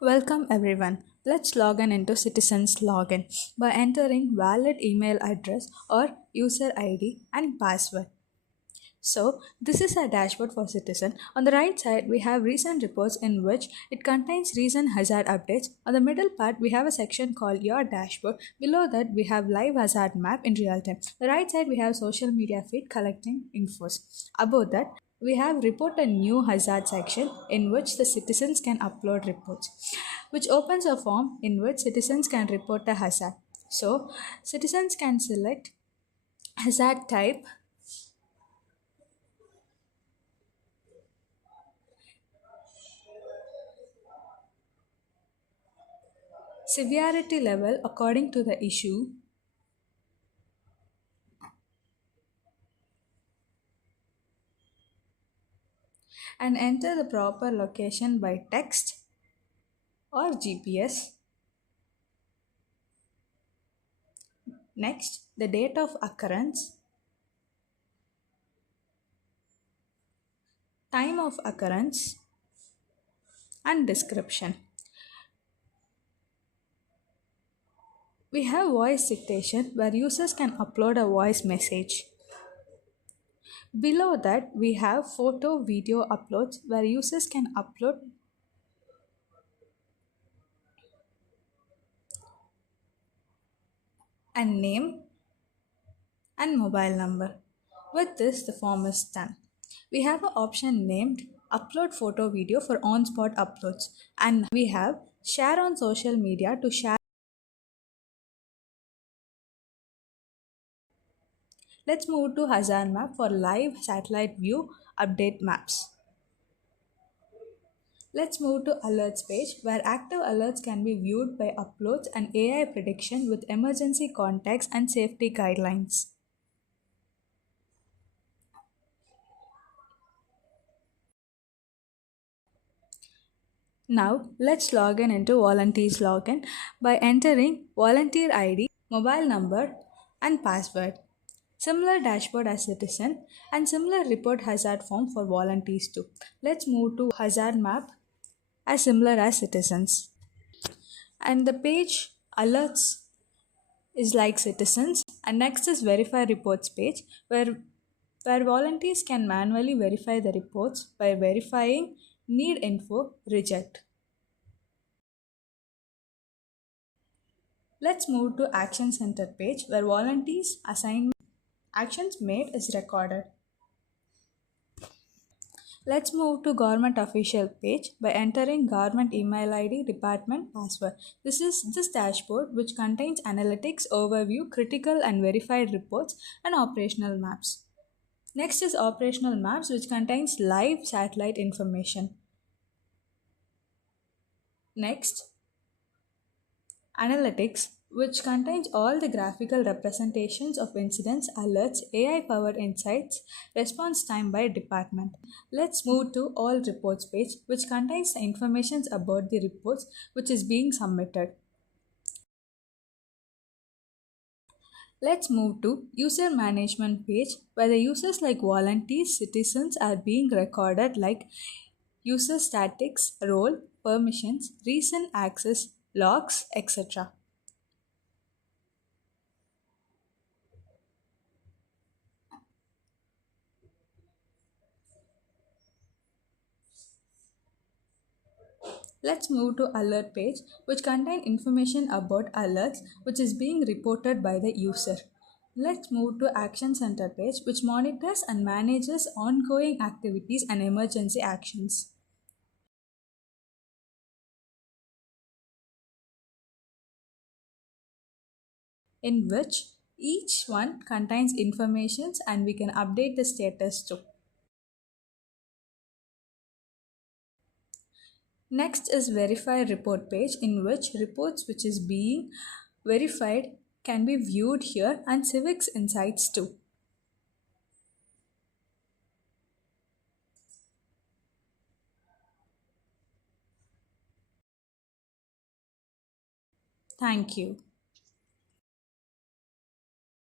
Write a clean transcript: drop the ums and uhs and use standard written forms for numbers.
Welcome everyone. Let's log in into Citizens Login by entering valid email address or user ID and password. So, this is our dashboard for Citizen. On the right side, we have recent reports in which it contains recent hazard updates. On the middle part, we have a section called Your Dashboard. Below that, we have live hazard map in real time. The right side, we have social media feed collecting infos. Above that, we have report a new hazard section in which the citizens can upload reports, which opens a form in which citizens can report a hazard. So, citizens can select hazard type, severity level according to the issue, and enter the proper location by text or GPS. Next, the date of occurrence, time of occurrence, and description. We have voice dictation where users can upload a voice message. Below that, we have photo video uploads where users can upload a name and mobile number. With this, the form is done. We have an option named Upload Photo Video for on spot uploads, and we have Share on social media to share. Let's move to Hazard Map for live satellite view update maps. Let's move to Alerts page where active alerts can be viewed by uploads and AI prediction with emergency contacts and safety guidelines. Now let's log in into Volunteers Login by entering volunteer ID, mobile number, and password. Similar dashboard as Citizen and similar report hazard form for volunteers too. Let's move to hazard map as similar as Citizens. And the page alerts is like Citizens, and next is verify reports page where volunteers can manually verify the reports by verifying need info reject. Let's move to Action Center page where volunteers assign actions made is recorded. Let's move to government official page by entering government email ID, department, password. This is this dashboard which contains analytics, overview, critical and verified reports and operational maps. Next is operational maps which contains live satellite information. Next, analytics which contains all the graphical representations of incidents, alerts, AI powered insights, response time by department. Let's move to all reports page which contains the information about the reports which is being submitted. Let's move to user management page where the users like volunteers, citizens are being recorded like user statics, role, permissions, recent access, logs, etc. Let's move to alert page which contain information about alerts which is being reported by the user. Let's move to action center page which monitors and manages ongoing activities and emergency actions. In which each one contains informations and we can update the status too. Next is verify report page in which reports which is being verified can be viewed here and civics insights too. Thank you.